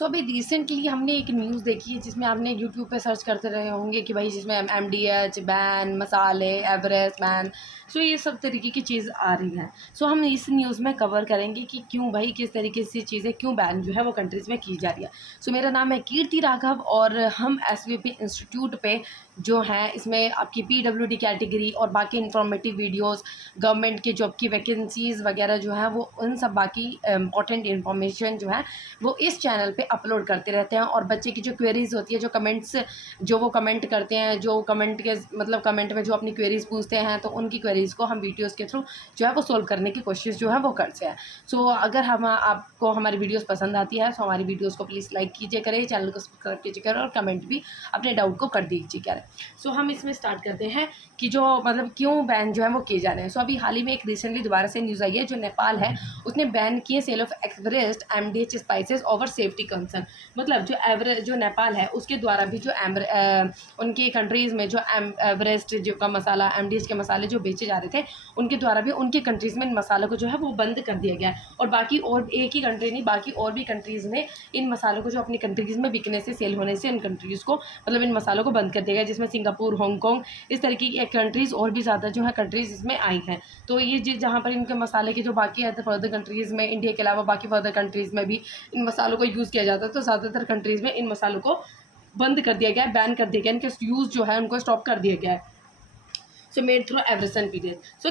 सो अभी रिसेंटली हमने एक न्यूज़ देखी है जिसमें आपने यूट्यूब पे सर्च करते रहे होंगे कि भाई जिसमें MDH बैन, मसाले, एवरेस्ट बैन, सो ये सब तरीके की चीज़ आ रही हैं। सो हम इस न्यूज़ में कवर करेंगे कि क्यों भाई किस तरीके से चीज़ें क्यों बैन जो है वो कंट्रीज़ में की जा रही है। सो मेरा नाम है कीर्ति राघव और हम SVP इंस्टीट्यूट पे जो है इसमें आपकी PWD कैटेगरी और बाकी इन्फॉर्मेटिव वीडियोस, गवर्नमेंट के जॉब की वैकेंसीज़ वगैरह जो है वो उन सब बाकी इंपॉर्टेंट इन्फॉर्मेशन जो है वो इस चैनल पे अपलोड करते रहते हैं। और बच्चे की जो क्वेरीज़ होती है, जो कमेंट्स जो वो कमेंट करते हैं, जो कमेंट के मतलब कमेंट में जो अपनी क्वेरीज़ पूछते हैं, तो उनकी क्वेरीज़ को हम वीडियोज़ के थ्रू जो है वो सोल्व करने की कोशिश जो है वो करते हैं। सो अगर हम आपको हमारी वीडियोज़ पसंद आती है तो हमारी वीडियोज़ को प्लीज़ लाइक कीजिए करें, चैनल को सब्सक्राइब कीजिए करें और कमेंट भी अपने डाउट को कर दीजिए करें। सो हम इसमें स्टार्ट करते हैं कि जो मतलब क्यों बैन जो है वो किए जा रहे हैं। सो अभी हाल ही में एक रिसेंटली दोबारा से न्यूज़ आई है, जो नेपाल है उसने बैन किए sale of Everest MDH spices over safety concern. मतलब जो नेपाल है उसके द्वारा भी जो उनकी कंट्रीज़ में जो एवरेस्ट जो का मसाला, MDH के मसाले जो बेचे जा रहे थे, उनके द्वारा भी उनकी कंट्रीज़ में इन मसालों को जो है वो बंद कर दिया गया है। और बाकी और एक ही कंट्री नहीं, बाकी और भी कंट्रीज़ ने इन मसालों को जो अपनी कंट्रीज़ में बिकने से, सेल होने से इन कंट्रीज़ को मतलब इन मसालों को बंद कर दिया गया, जिसमें सिंगापुर, हांगकॉन्ग, इस तरीके की कंट्रीज़ और भी ज़्यादा जो है कंट्रीज़ इसमें आई हैं। तो ये जहाँ पर इनके मसाले के जो बाकी है फर्दर कंट्रीज़ में, इंडिया के अलावा बाकी फर्दर कंट्रीज़ में भी इन मसालों को यूज़ किया जाता है, तो ज़्यादातर कंट्रीज़ में इन मसालों को बंद कर दिया गया है, बैन कर दिया गया है, इनके यूज़ जो है उनको स्टॉप कर दिया गया है। So made through aeration period. So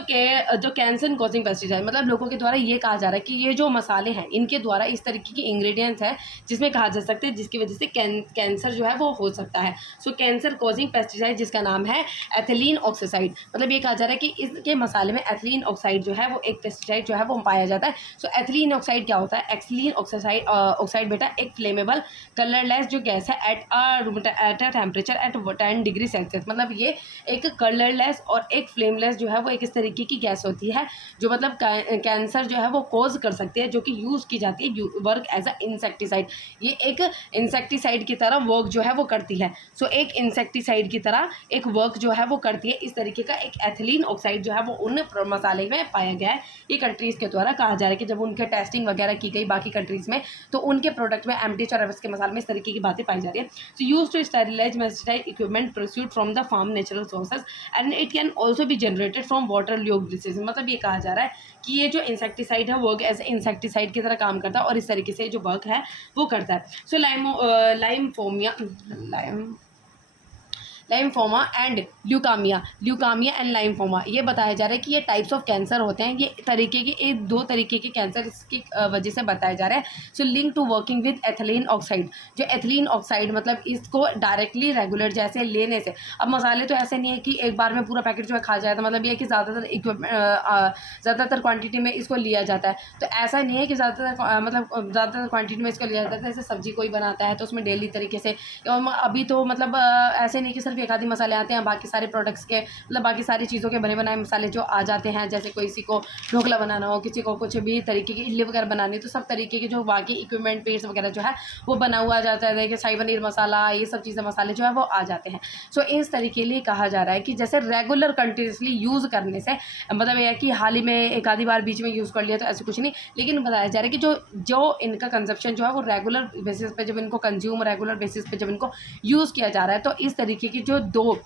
जो कैंसर कॉजिंग पेस्टिसाइड, मतलब लोगों के द्वारा ये कहा जा रहा है कि ये जो मसाले हैं इनके द्वारा इस तरीके की इंग्रेडिएंट्स हैं जिसमें कहा जा सकता है जिसकी वजह से कैंसर जो है वो हो सकता है। सो कैंसर कॉजिंग पेस्टिसाइड जिसका नाम है एथिलीन ऑक्साइड, मतलब ये कहा जा रहा है कि इसके मसाले में एथिलीन ऑक्साइड जो है वो एक पेस्टिसाइड जो है वो पाया जाता है। सो एथिलीन ऑक्साइड क्या होता है? एथिलीन ऑक्साइड बेटा एक फ्लेमेबल कलरलेस जो गैस है at a temperature at 10 degree Celsius. मतलब ये एक कलरलेस और एक फ्लेमलेस जो है वो एक इस तरीके की गैस होती है जो मतलब कैंसर जो है वो कोज कर सकती है, जो कि यूज़ की जाती है वर्क एज अ इंसेक्टिसाइड। ये एक इंसेक्टिसाइड की तरह वर्क जो है वो करती है। सो एक इंसेक्टिसाइड की तरह एक वर्क जो है वो करती है। इस तरीके का एक एथिलीन ऑक्साइड जो है वो उन मसाले में पाया गया है। ये कंट्रीज़ के द्वारा कहा जा रहा है कि जब उनके टेस्टिंग वगैरह की गई बाकी कंट्रीज़ में, तो उनके प्रोडक्ट में MDH और एवरेस्ट के मसाले में इस तरीके की बातें पाई जा रही है। So use to sterilise pesticide equipment produced from the farm natural sources and it can also भी generated from water luke disease. मतलब ये कहा जा रहा है कि ये जो इंसेक्टिसाइड है वो एज इंसेक्टिसाइड की तरह काम करता है और इस तरीके से जो वर्क है वो करता है। सो लाइमफोमा एंड ल्यूकामिया एंड लाइमफोमा, ये बताया जा रहा है कि ये टाइप्स ऑफ कैंसर होते हैं। ये तरीके के ये 2 तरीके के कैंसर इसकी वजह से बताया जा रहा है। So link to working with ethylene oxide, जो एथिलीन ऑक्साइड मतलब इसको डायरेक्टली रेगुलर जैसे लेने से, अब मसाले तो ऐसे नहीं है कि एक बार में पूरा पैकेट जो है खा जाए, तो मतलब ये है कि ज़्यादातर क्वान्टिटी में इसको लिया जाता है। तो ऐसा नहीं है कि ज़्यादातर क्वान्टिटी में इसको लिया जाता है। जैसे सब्जी कोई बनाता है तो उसमें डेली तरीके से, अभी तो मतलब ऐसे नहीं कि सिर्फ एक आदि मसाले आते हैं, बाकी सारे प्रोडक्ट्स के मतलब बाकी सारी चीज़ों के बने बनाए मसाले जो आ जाते हैं। जैसे किसी को ढोकला बनाना हो, किसी को कुछ भी तरीके की इडली वगैरह बनानी है, तो सब तरीके के जो बाकी इक्विपमेंट पेस्ट वगैरह जो है वो बना हुआ जाता है। देखिए शाही पनीर मसाला, ये सब चीज़ें मसाले जो है वो आ जाते हैं। सो इस तरीके के लिए कहा जा रहा है कि जैसे रेगुलर कंटिन्यूसली यूज़ करने से, मतलब यह है कि हाल ही में एक आधी बार बीच में यूज़ कर लिया तो ऐसे कुछ नहीं, लेकिन बताया जा रहा है कि जो इनका कंजप्शन जो है वो रेगुलर बेसिस पे, जब इनको कंज्यूम रेगुलर बेसिस पे जब इनको यूज़ किया जा रहा है, तो इस तरीके की जो 2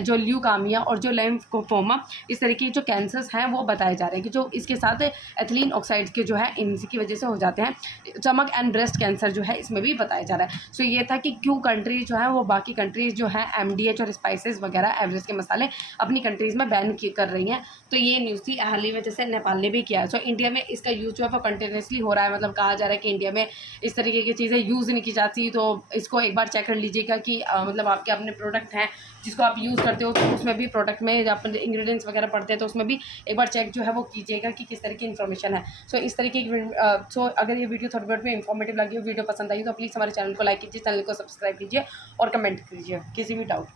जो ल्यूकामिया और जो लाइमफोमा, इस तरीके के जो कैंसर्स हैं वो बताए जा रहे हैं कि जो इसके साथ एथिलीन ऑक्साइड के जो है इनकी वजह से हो जाते हैं। स्टमक एंड ब्रेस्ट कैंसर जो है इसमें भी बताया जा रहा है। सो ये था कि क्यों कंट्री जो है वो बाकी कंट्रीज़ जो है MDH और स्पाइसेस वगैरह एवरेस्ट के मसाले अपनी कंट्रीज़ में बैन कर रही हैं। तो ये न्यूज़ थी हाल ही में, जैसे नेपाल ने भी किया है। सो इंडिया में इसका यूज़ जो है वो कंटिन्यूसली हो रहा है। मतलब कहा जा रहा है कि इंडिया में इस तरीके की चीज़ें यूज़ नहीं की जाती, तो इसको एक बार चेक कर लीजिएगा कि मतलब आपके अपने प्रोडक्ट हैं जिसको आप यूज़ करते हो, तो उसमें भी प्रोडक्ट में जब अपन इंग्रेडिएंट्स वगैरह पढ़ते हैं तो उसमें भी एक बार चेक जो है वो कीजिएगा कि किस तरह की इन्फॉर्मेशन है। सो इस तरीके की अगर ये वीडियो थोड़ी बहुत में इंफॉर्मेटिव लगी हो, वीडियो पसंद आई तो प्लीज़ हमारे चैनल को लाइक कीजिए, चैनल को सब्सक्राइब कीजिए और कमेंट कीजिए किसी भी डाउट